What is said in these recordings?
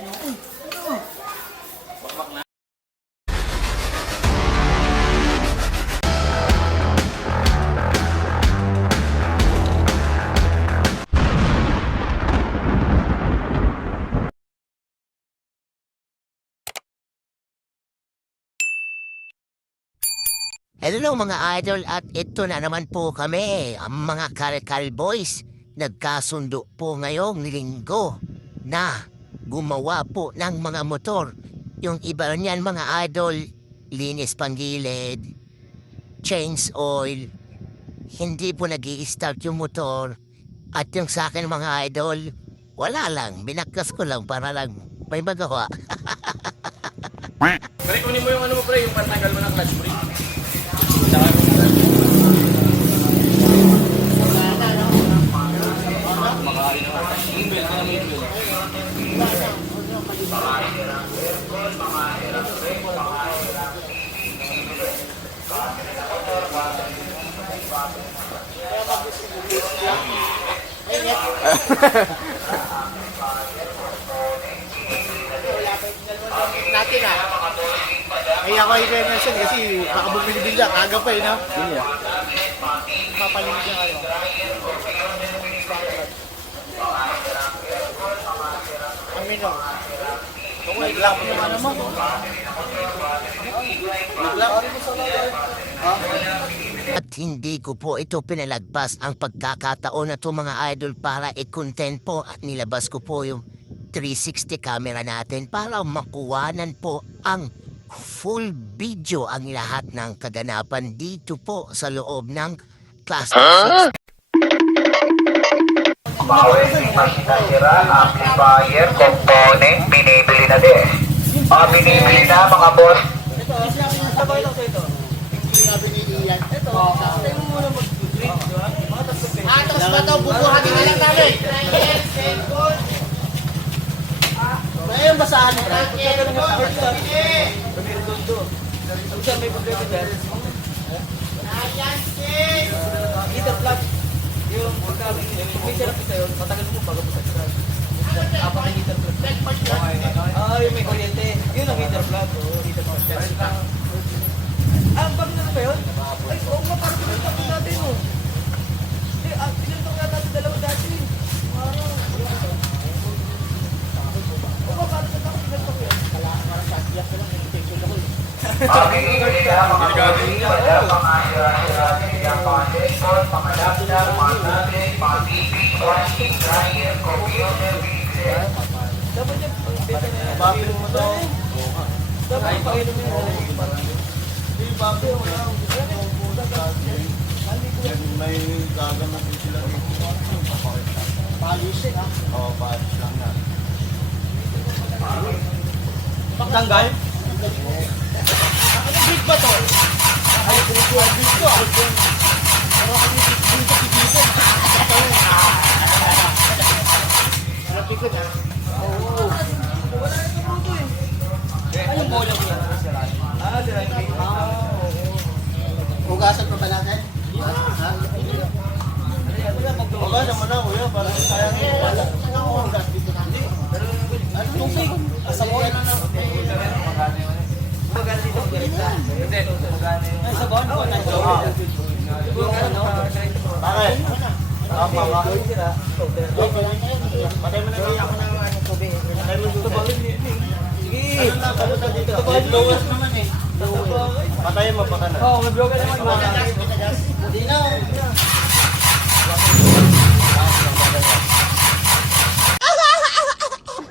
Hello mga idol at ito na naman po kami, ang mga Kal Boys. Nagkasundo po ngayong linggo na gumawa po ng mga motor. Yung iba niyan mga idol, linis panggilid, change oil, hindi po nag-i-start yung motor. At yung sa akin mga idol, wala lang, binaklas ko lang para lang may magawa. Pre, kunin mo yung ano mo pre, yung pantanggal mo ng clutch pre. Makakain naman. Yung belt na may belt. Natin kaya ako i-mention kasi baka bumili lang, aga pa no? Yun yan. Papalimit yung ano. Amino. Nag-lock yung ano mo. Nag-lock. At hindi ko po ito pinalagpas ang pagkakataon na to mga idol para i-content po at nilabas ko po yung 360 camera natin para makuwanan po ang full video ang lahat ng kaganapan dito po sa loob ng Class 6. Masira, amplifier, component, binibili na din. Binibili na mga boss. Tapos ba ito, bubuhatin na lang namin. Ayun, basahan mo. Heater plug. Yung pagkabi, may sarap ito yun. Matagal mo bago mo sa sarap. Apat ang heater plug. Yung may kuryente. Yun ang heater plug. Heater plug. Ang bag na ba yun? Ay, oo nga, parang pinuntak ko natin mo. Pinuntak na natin dalawa dati. Binibili na mga boss. Wala mga sira-sira din yung mga telephone, mga laptop, mga tablet, mga TV, washing, dryer, computer, binibili. Dapat yung benta na yan. Bakit mo ito? Dapat yung painom mo yun. Hindi, bakit mo lang. May gagamit din sila dito. Palisin ha? Oo, palis lang yan. Tanggal? Ano big ba to? Ay, kung ito ang big ko. Pero kami dito dito. Ano pikot ha? Oo. Wala na ito mo eh. Ay, yung bola mo yan. Sira yung Hugasan pa ba natin? Ha? Hugasan mo na kuya, para sayang yung wala. Ano hugas dito na? Ano tubig? Asa mo yan na? Maganda dito. Hindi. Ay, sa buwan ko. Bakit? Tama ba? Patay mo na lang ako ng tubig. Patay mo dito. Sige. May blowers naman eh. Patayin mo pa ka na. Oo, may vlogger naman. Hindi na.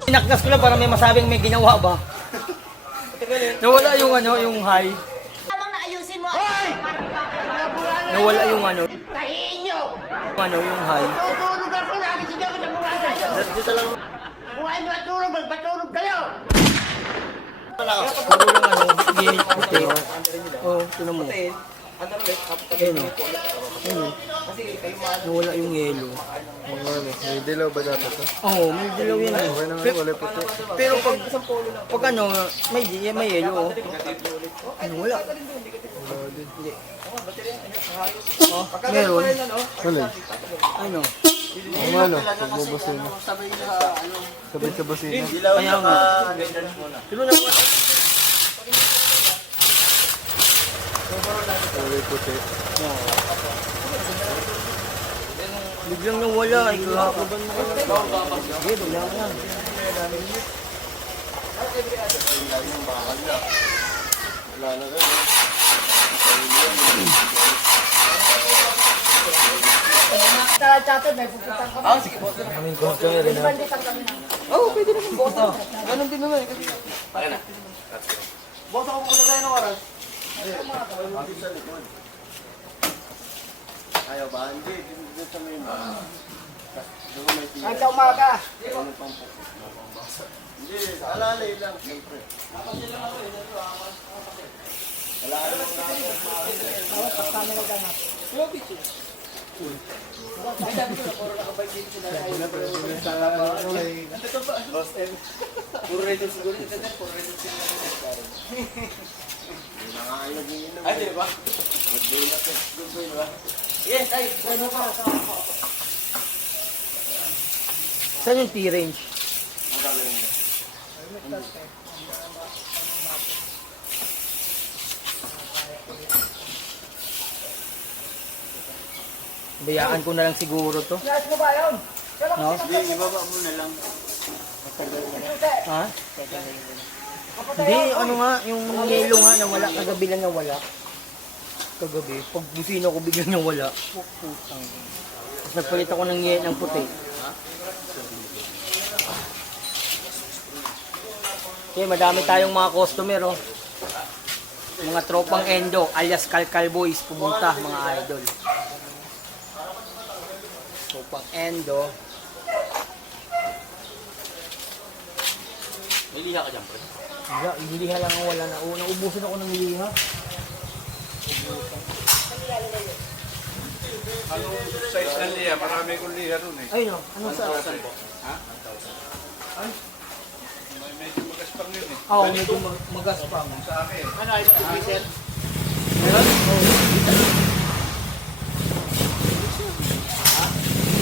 Pinaklas ko lang para may masabing may ginawa ba. Nawala yung ano, yung high. Habang naayusin mo. Nawala yung ano. Tahiin nyo! Ano yung high. Tutulog ako lagi sigaw sa mga tayo. Dito lang. Buhay nyo at tulog, magpatulog kayo! Puro lang ano, gate, puti. Oo, tinan mo. Ayun o. Ayun. Nawala yung yellow. May dilaw ba dapat to? Oo, may dilaw yan eh. Kulay puti. Pero pag ano, may yellow oh. Ano, wala. Hindi. Oh, meron. Kulay. Ano? Oo nga, no? Pagbubusin. Sabay sa ano. Sabay sa busina. Kaya nga. Sabay puti. Biglang nawala. Ay, kakakuban mo ka. Sige, wala na. Wala na rin. Chatted, may pupuntan ka. Sige po. Kaming customer rin. Banditan kami na. Oo, pwede naman boto. Ganun din naman. Boss, ako muna tayo ng oras. Ayaw ba? Hindi, dito sa may Hanggang umaga. Hindi, alalay lang. Siyempre. Puro rin doon siguro. Puro rin doon siguro. Ay, di ba? Good boy, ba? Yes, ay. Saan yung T-range? Bayaan ko na lang siguro to. Nais mo ba yun? No? Hindi, ibaba mo na lang. Ha? Hindi, ano nga, yung yelo nga nawala, kagabi lang nawala. Kagabi, pag busino ko biglang nawala. Putang. Tapos nagpalit ako ng puti. Okay, madami tayong mga customer, oh. Mga tropang Endo, alias Kalkal Boys, pumunta, mga idol. Tropang Endo. May liha ka dyan, pre? Wala, yung liha lang ang wala na. Naubusan ako ng liha. Anong size ng liya? Marami kong liya ron eh. Ay, no. Anong sa? Ha? Ay, medyo magaspang yun eh. Oo, medyo magaspang. Sa akin. Ano, ay diesel? Meron? Oo.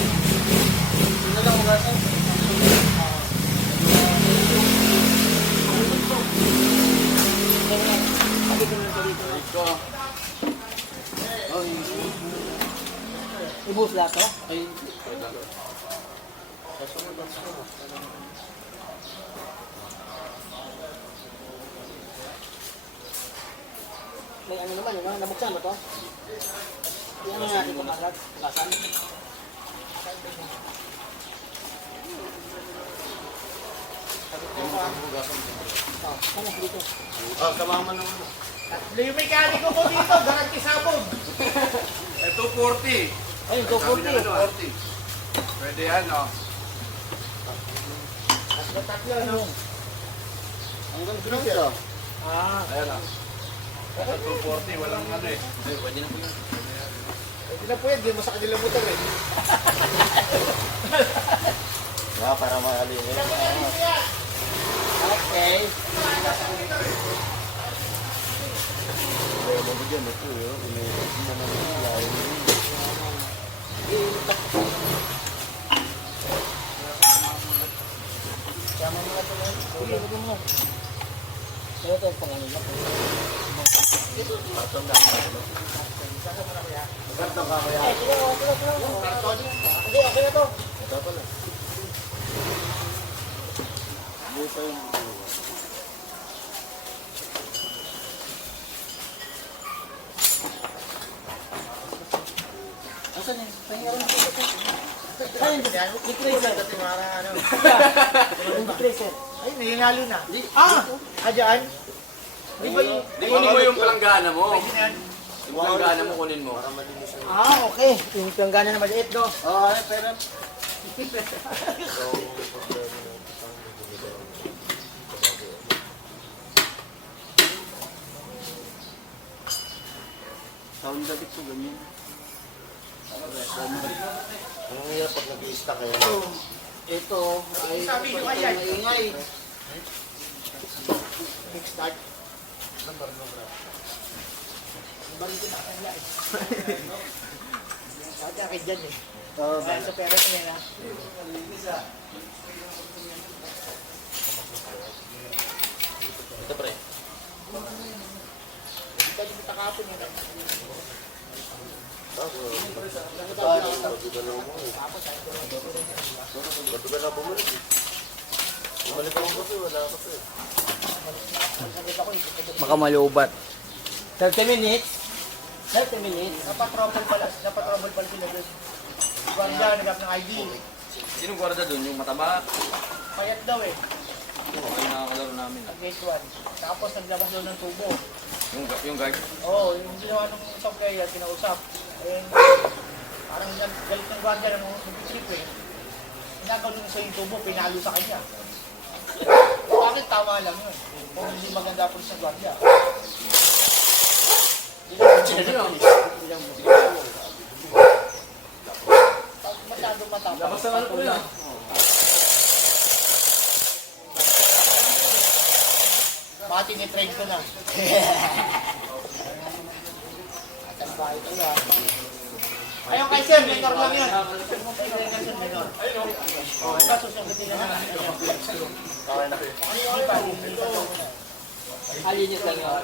Sino lang magasan? Ito. Ibus lahat to? Ay, May ano naman, ano? Nabuksan mo to? Yung ano natin kumagat? Lasan? Ano dito? Ah, kamama naman. Yung mekaniko ko dito, garanti sabog. ito 40. Ay, Sabi 240. niya 40. Pwede yan, oh. Tatlo, no? Hanggang dito. Ah, Ayan, oh. Ito 240, walang ano eh. pwede na po yun. Hindi na po yan, di mo sa kanilang motor eh. Ah, para mahalin eh. Okay. Kaya mo dyan, ito yun. Inaisip mo naman yung layo mo yun. Uy, ano mo? Kaya ito ang pangalan na po. Ganto ka kaya. Hindi, okay na to. Ito pala. Dito yung... Asan yan? Pangyari na dito. Ayun, litraser. Dati mga ano. Litraser. Ay, nangyayali na. Dyan? Di ba yung... Kunin mo yung palanggana mo. Yung palanggana mo, kunin mo. Okay. Yung planggana na maliit, no? Oo, ay, pero... Sound dalit ko ganyan. Ang hirap pag nag-i-stack eh. Ito ay Sabi nyo kaya. maingay. Start. Balik ko na kanila eh. Sabi akin dyan eh. Dahil sa pera ko nila. Ito pre. Pwede kita kapon yun. Baka malubat. 30 minutes. 30 minutes. Napatrouble pala sila doon. Guardia, nagap ng ID. Sinong gwarda doon? Yung mataba? Payat daw eh. Okay, nakakalaro namin. Gate 1. Tapos naglabas daw ng tubo. Yung guard? Oo, yung ginawa ng isang player, kinausap. Eh, parang galit ng guardia ng mga trip eh. Inagaw nung isa yung tubo, pinalo sa kanya. Bakit tama lang yun? Kung hindi maganda po sa guardia. Pag masyado matapos. Labas sa ano po yan? Baka tinitrain ko na. At bahay ito yan. Ayun kay Sir, mentor lang yan. Ayun kay Sir, mentor. Ayun. Oh, kaso siya gati naman. Okay na. Hindi pa, hindi pa. Alinis lang yun.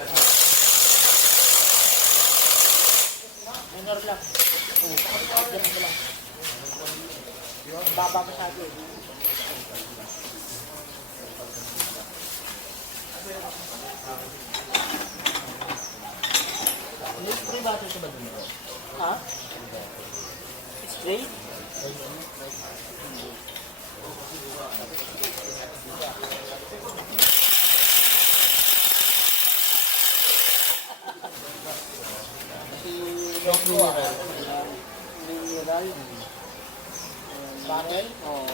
Mentor lang. Adjust mo lang. Baba pa sa atin. Spray ba ito ba dun? Ha? Spray? Mineral. Barrel? Oo.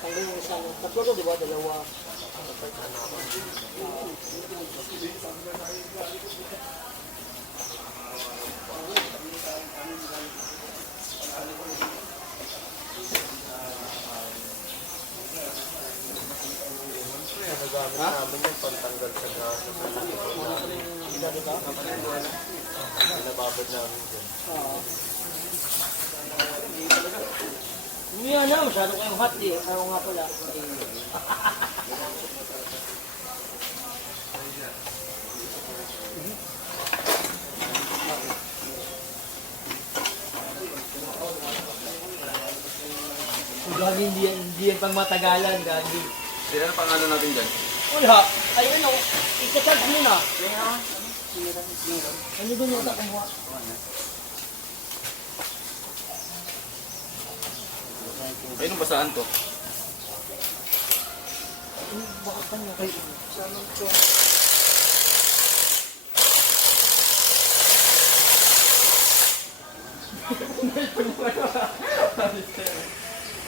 Tanggal yung isa. Tatlo to, di ba? Dalawa. Hindi na, masyado kayong hot eh. Araw nga pala. Gagi, hindi yan pang matagalan, Gagi. Sila na pang ano natin dyan? Wala. Ay, ano, ikacharge mo na. Ano doon yung kumuha? Ay, nung basaan to? Bakit pa niya kayo?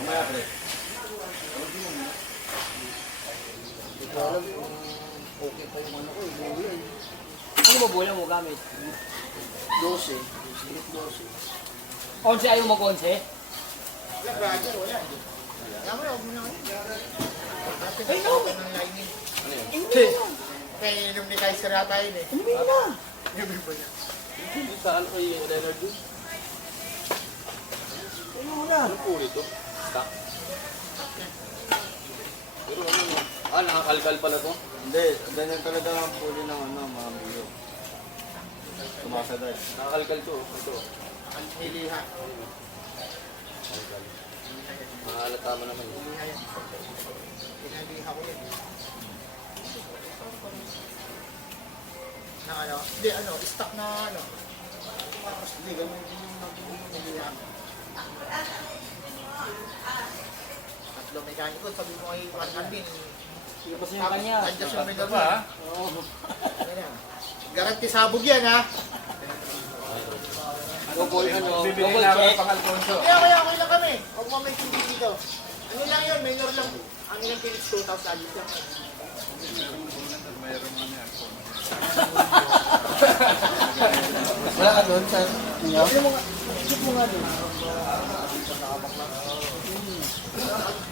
Mamaya pre. Ano ba bola mo gamit? 12. 11 ayaw mag-11? Wala, brother, wala. Alam mo na, huwag mo na ngayon. Ay, no! Kaya ininom ni Kaiser ata yun eh. Ano ba na? Inumin ba niya? Hindi saan ko yung Leonard dun? Ano mo na? Ano po ito? Stock? Pero ano no? Ah, nakakalkal pala to? Hindi, ganyan talaga ang puli ng ano, mga biyo. Tumasagay. Nakakalkal to. Ito. Ang niliha. Mahalata mo naman yun. Niliha yan. Pinaliha ko yun. Na ano? Hindi, ano, stock na ano. Hindi, ganun yung niliha. Tatlo mekaniko, sabi mo kay Juan Alvin. Tapos yung kanya. Adjust yung mentor pa, ha? Oo. Garanti sabog yan ha. Bibili na ako ng pang-Alfonso. Kaya okay lang kami. Huwag mo may hindi dito. Ano lang yun, minor lang. Ang ilang Philips 2,000 alis lang. Mayroon man yan. Wala ka doon, sir? Inyo?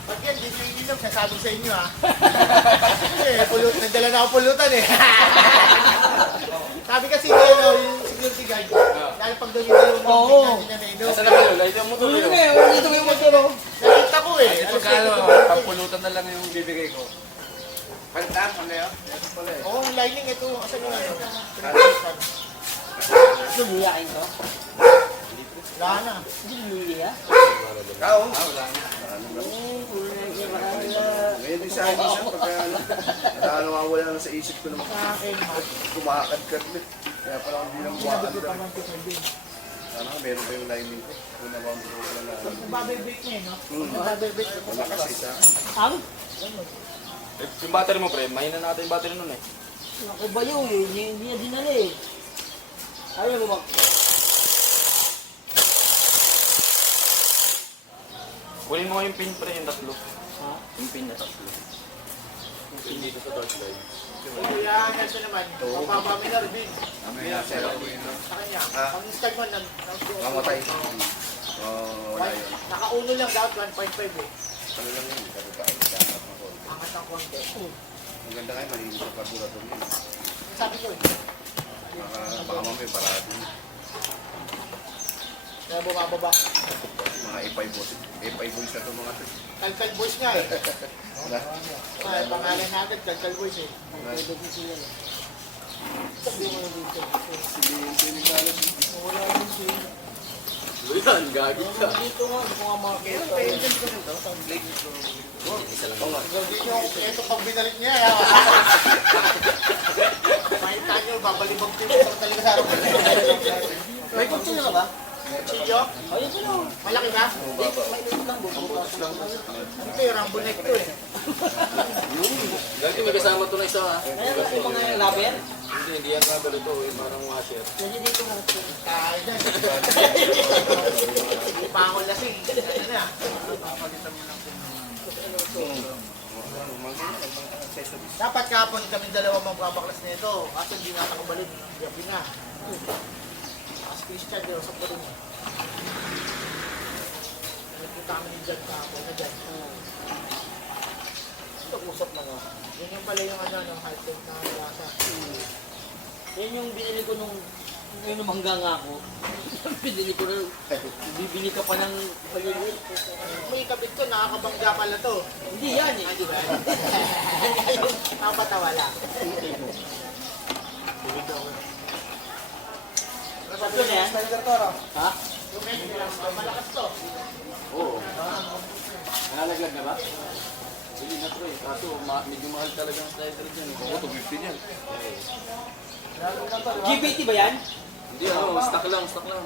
Pag yan, dito yung inom, sasabi sa inyo ha. Nagdala na ako pulutan eh. Sabi kasi yung security guard, dahil pag doon yung dalawang hindi na nainom. Saan na kayo? Light yung motor yun. Dito yung motor. Nakita ko eh. Ito kano, pampulutan na lang yung bibigay ko. Pantan, ano yun? Ito pala eh. Oo, yung lining ito. Asan yung ano? Luliyain ko? Wala na. Hindi luliya? Kao? Wala na. Ngayon din sa akin siya, pagka nawawala na sa isip ko naman. Sa akin, Kumakadkad na. Kaya pala hindi na kumakadkad. Sana meron pa yung lining ko. Kung nawawala na. babay-break niya eh, no? Babay-break. Wala kasi sa akin. Ang? Yung battery mo, pre. Mahina natin yung battery nun eh. Ako ba yun eh? Hindi niya dinala eh. Ayaw mo mag... Kunin mo nga yung pin, pre, yung tatlo. Ha? Yung pin na tatlo. Yung pin dito sa torchlight. Kaya ganito naman, mababa mo na rin. Mamaya sa ko yun. Sa kanya, Ah. pag install mo, Mamatay. Wala yun. naka-uno lang dapat 1.5 eh. Ano lang yun, karutaan. Dapat na konti. Angat ng konti. Ang ganda kayo, malinis sa karburador yun. Sabi ko eh, Baka mamaya parado. kaya bumababa. Mga A5 boys. A5 boys na ito mga ito. Kalkal boys nga eh. Wala. Ay, pangalan na agad, kalkal boys eh. Yan, gagi ka. Dito nga, gusto nga mga kaya. Gawin nyo, ito pag binalik niya. Makita nyo, babalibag ko yung talaga sa harapan. May kutsi na ka ba? Chilyo, Ayun ko lang. malaki ba? May ito lang, bubutas lang. Ito yung rambo neck to eh. Gagi, may kasama to na isa ha. Ayan, laki mga laber. Hindi yan rubber ito. Yung parang washer. Kasi dito nga. Kaya dyan. Hindi pa ako lasing. Ano na? Dapat kahapon kami dalawa magbabaklas na ito. Kaso hindi na nakabalik. Gabi na. As Christian, di usap ko rin. Nagpunta kami ni Jan kahapon na Jan. Nag-usap na nga. Yun yung pala yung ano, high-tech na lasa. Yan yung binili ko nung mangga nga ako. Binili ko na, bibili ka pa ng paliliit. May kabit ko, nakakabangga pala to. Hindi yan eh. Di ba? Nakapatawa lang. Sabi na yan? Ha? Yung medyo lang, malakas to. Oo. Nalalaglag na ba? Hindi na pre. Kaso medyo mahal talaga ang slider dyan. Oo, 250 yan. GBT ba yan? Hindi ano, stock lang, stock lang.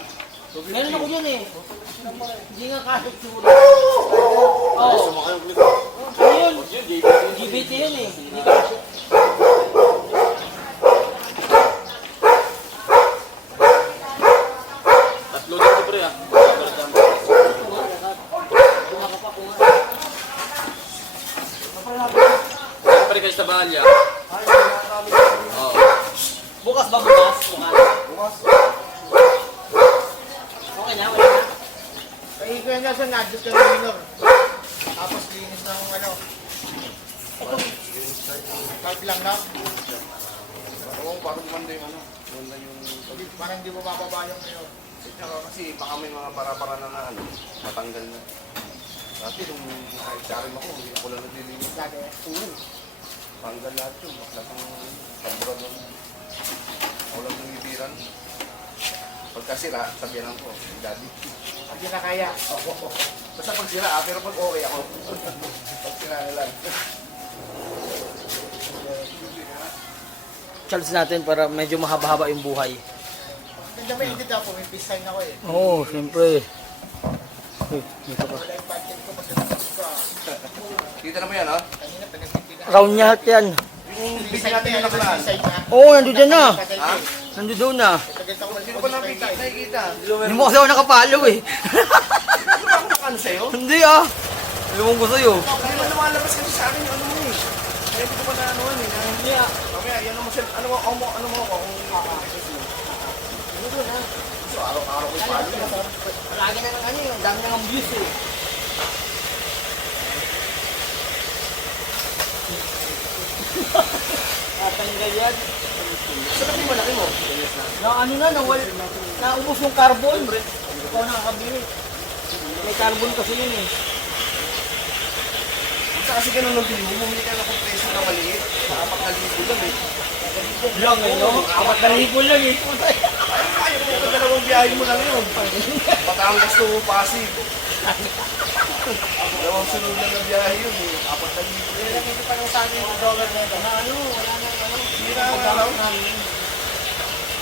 Meron ako dyan eh. Hindi nga kasot siguro. Oo. Oo. Sumakay ang clip. Ano yun? Yun, JBT. GBT yun eh. Hindi kasot. Tatlo dito pre ah. Kumakapak ko nga. Siyempre kayo sa Balya. Oo. Bukas ba bukas? Bukas. Okay na, wala na. Kaya ko yan nasa nadot ng minor. Tapos linis ng ano. Kalp lang na. Oo, parang ganda yung ano. Ganda yung... Parang hindi mo mababa yung minor. Tsaka kasi baka may mga para-para na ano, matanggal na. Dati nung nakaisarim ako, hindi ako lang naglilinis. Lagi. Tanggal lahat yun, baklas ang karburador. Ako lang nang ibiran. Pagka sira, sabihan ko, daddy. Hindi na kaya. Basta pag sira, pero pag okay ako. Pag sira na lang. Charles natin para medyo mahaba-haba yung buhay. Ganda may edit ako, may peace sign ako eh. Oo, siyempre. Dito pa. Wala yung budget ko, kasi ko ah. Kita na mo yan, ha? Kanina, pinagpipilihan. Round niya hat yan. Yung bibig natin yung nakaraan. Peace sign na. Oo, nandun dyan na. Tagal Ha? ko eh. Nandun doon na. Tagal ko Sino ba namin Nakikita. Hindi mo kasi ako nakapalo eh. Ano ba ako nakano sa'yo? Hindi ah. Ewan ko sa'yo. Hindi mo lumalabas kasi sa akin yung ano mo eh. Kaya hindi ko pa na ano eh. Hindi ah. Mamaya, yan mo siya. Ano mo ako kung ipapakita mo. Dito na. So, araw-araw ko ipalo yan. Lagi na ng ano yun. Dami ng abuse eh. Tatanggal yan. Saan na malaki mo? Na ano na, naubos yung carbon. Ikaw nakakabili. May carbon kasi yun eh. Basta kasi ganun nung pinili, bumili ka ng kompreso na maliit. Sa 4,000 lang eh. Lang eh, no? 4,000 lang eh. Kaya ko ka dalawang biyahe mo lang yun. Batangas to Pasig. Dalawang sunod lang na biyahe yun eh. 4,000 Kaya lang ito pa nung sa amin yung dollar na ito. Na ano, wala na ano. Hindi na nga lang.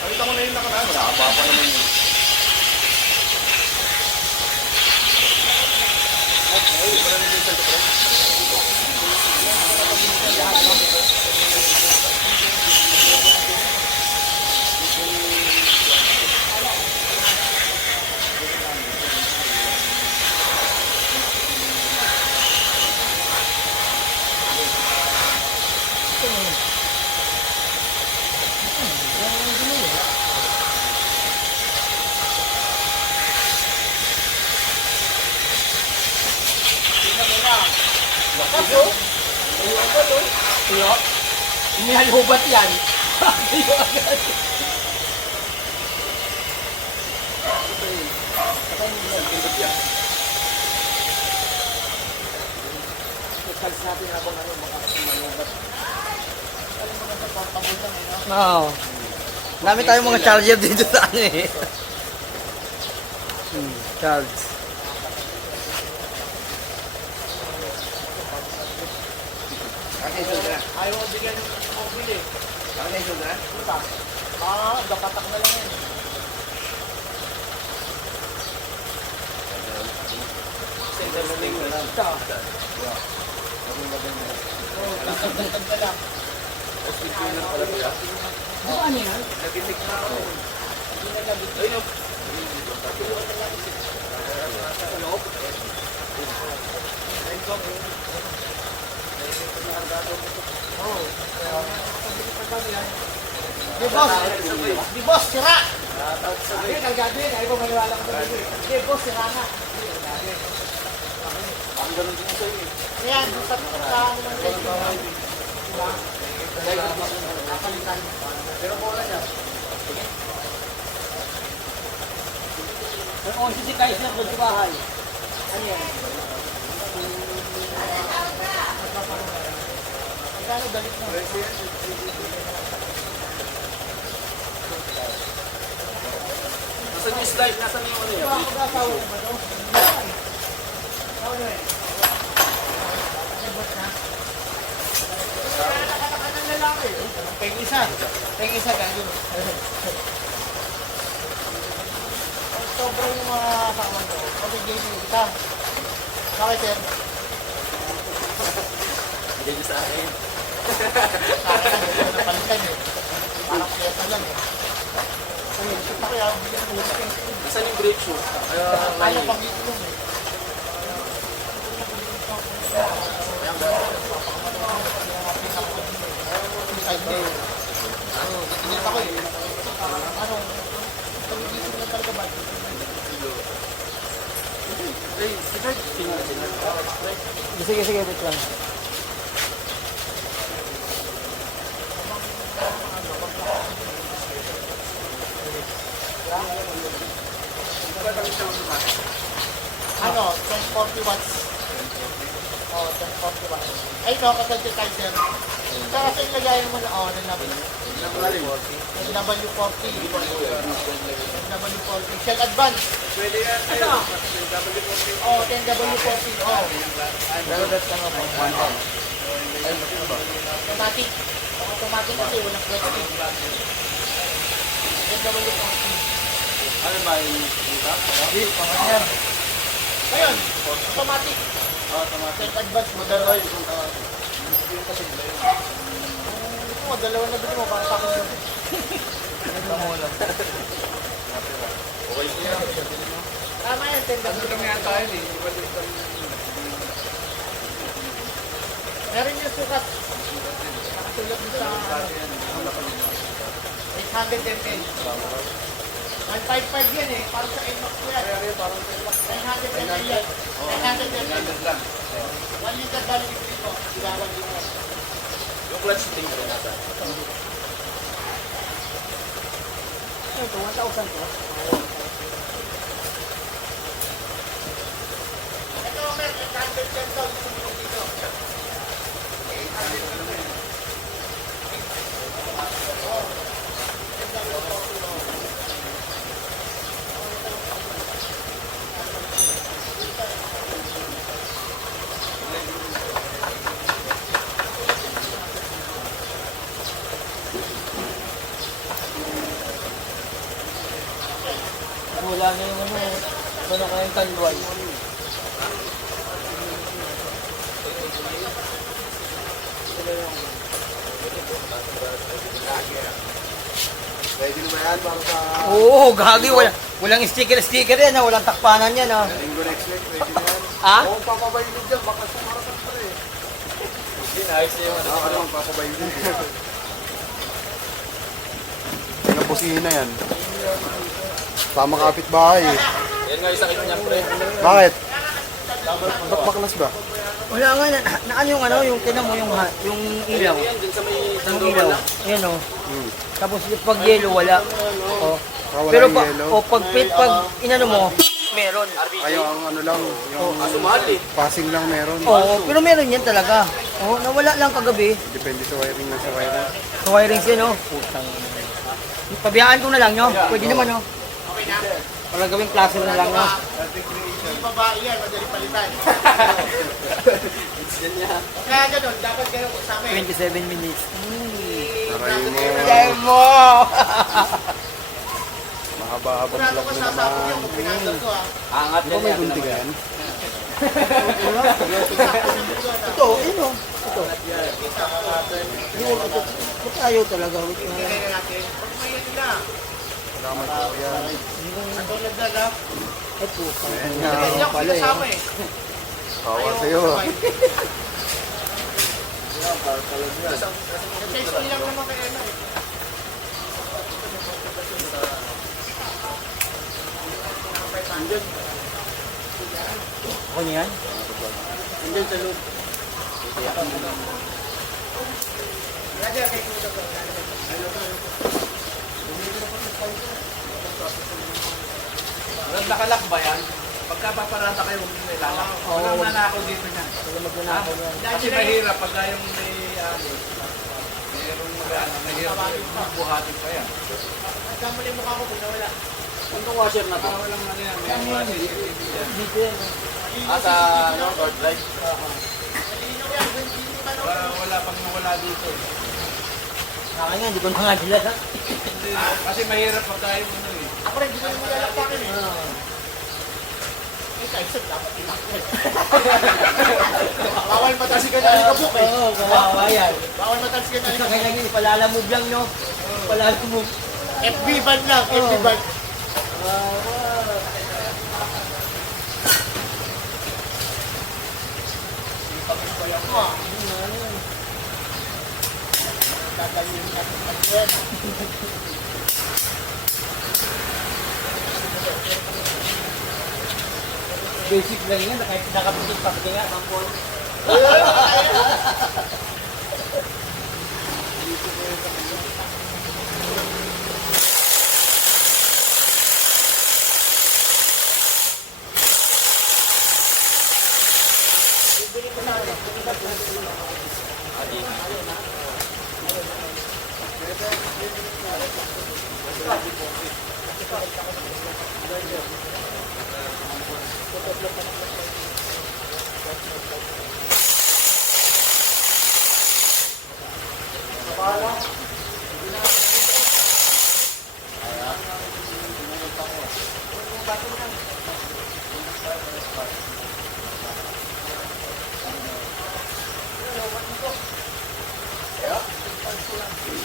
Nakita ko na yun nakaraan. Nakaba pa naman yun. Inihan hubat yan. Ayaw agad. Ipals natin habang ano, makakumanubat. Oo. Dami tayong mga charger dito sa ano eh. Charge. Kakaisod na. Ayaw mo bigyan ng mobile eh. Kakaisod na. Dapatak na lang yan. Tatagtag ka lang. Ano yan? Di boss! Di boss, sira! Hindi, nagagawin. Ayaw ko maniwala ko na dito. Di boss, sira na. Ayan, sa ano man kayo. Diba? Kapalitan. Pero bola niya. Oo, si Kaiser doon sa bahay. Ano yan? Magkano galit mo? Nasaan yung slide? Nasaan yung ano yun? Ako kasawa ko ba ito? Ano yan? Ano lalaki? Peng isa gano'n. Sobrang yung mga kawan ko. Pamigay mo isa. Bakit sir? Hindi niyo sa akin. Sa akin lang, ito napalitan eh. Parang piyesa lang eh. Ito pa kaya, bigyan mo sa peng. Nasaan yung brake shoe? Kaya pang ito lang eh. Side day. Tingin ako eh. Ano, pag-iisip na talaga ba? Sige, wait lang. Ano, 1040 watts. Oh, 1040 watts. Ay, no, katulad yung Kaiser. Saka sa ilagayan mo na, oh, W40. W40. Shell Advance. Pwede yan. Oh, 10W40. Oh, automatic. Automatic kasi walang clutch key. 10W40. Ano ba yung iba? Ngayon, automatic. Automatic. Shell Advance mo, dalawa yun. Ito mo, dalawa na bili mo, para sa akin yun. Tama yan, tenda. Ano lang yan tayo eh. Meron yung sukat. Nakasulat mo sa 800 ml. 155 yan eh. Para sa NMAX ko yan. 900 ml yan. 900 ml. 1 liter galing yung dito. Ilawan dito. Yung clutch thing rin natin. Ito, 1,000 to. Ito, meron 800 yan daw. Sumunod dito. 800 ml. Wala na yung ano, ito na kayong tanduay. Ready na ba yan para sa Oo, gagi. Walang sticker yan, walang takpanan yan. linggo next week? Ready na yan? Ha? Oo, papabayilid dyan. Baka sa marathon pa rin. Hindi, naayos na yung ano. Ano ang papabayilid? Yung busina yan. Tama kapitbahay eh. Yan nga yung sakit niya, pre. Bakit? Ba't baklas ba? Wala nga, na ano yung ano, yung tinan mo, yung ilaw. Yan, dun sa may Yung tanduan ilaw. na. Ayan o. Hmm. Tapos yung pag yelo, wala. O. Wala Pero yung yellow. pag inano mo, meron. Ayaw ang ano lang, yung Sumahal eh. passing lang meron. Oo, pero meron yan talaga. Oo, nawala lang kagabi. Depende sa wiring lang sa wiring. Sa wiring siya, no? Putang. Pabiyaan ko na lang, no? Pwede naman, no? Wala gawing klase na lang, no? Hindi babae yan, madali palitan. Kaya ganun, dapat ganun sa amin. 27 minutes. Taray mo. Dahil mo! Mahaba-habang Kurado vlog ko na sa sabi niyo naman. kung pinanggal ko ah. Angat Di ba may gunti ka yan? Ito, yun, no? Ito. Yun, ito. Ba't ayaw talaga? Tingnan natin. Pag may yun na. Salamat po yan. Ang tulad na lang. Ay, puta. Ayan Hindi nga. ako pinasama eh. Kawa sa'yo. Nag-text lang naman kay Emma eh. Ako niyan? Lagyan kay Kuya ko. Nakalak ba yan? Pagka paparata kayo, huwag nyo ilalak. Walang nanakaw dito niyan. Wala magnanakaw yan. Kasi mahirap pagka yung may merong mahirap buhatin pa yan. Nagkamali mo ka ko kung nawala. Ang washer na to. Walang ano yan, may buhatin. Dito yan. Sa ano, Lord Light. Malinaw yan. Hindi naman ako. Wala pang nawala dito. Akin nga, hindi ko na nga nilala. Kasi mahirap pagka yung ano eh. Ako rin, hindi ko naman lalakpakin eh. Eh, Tyson, dapat tinakot. Bawal matalsikan na alikabok eh. Oo, kawawa yan. Bawal matalsikan na alikabok. Kailangan ipalalamove lang, no? Palalamove. FB ban lang, FB ban. Basic lang yan, nakapitik pa nga, tampon.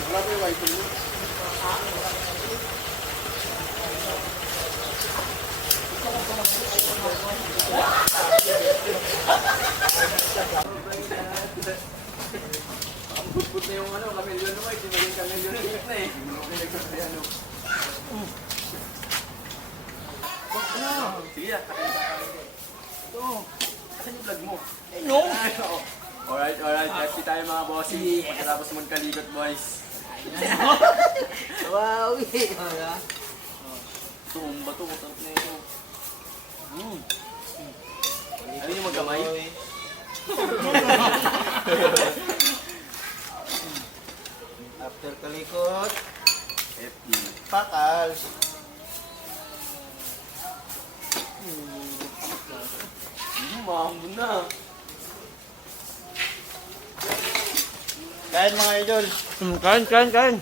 Wala pa yung wiper mo. Put na yung ano, kamilyon na white. Di maging kamilyon na white na eh. Ano. Sige, ito. Asan yung vlog mo? No? Alright, happy tayo mga bossy. Pagkatapos magkalikot, boys. Wow, Tumba to, sarap na ito. Ano yung magkamay? After kalikot, FD. pakals. Mahambun na. Kain mga idol. Kain.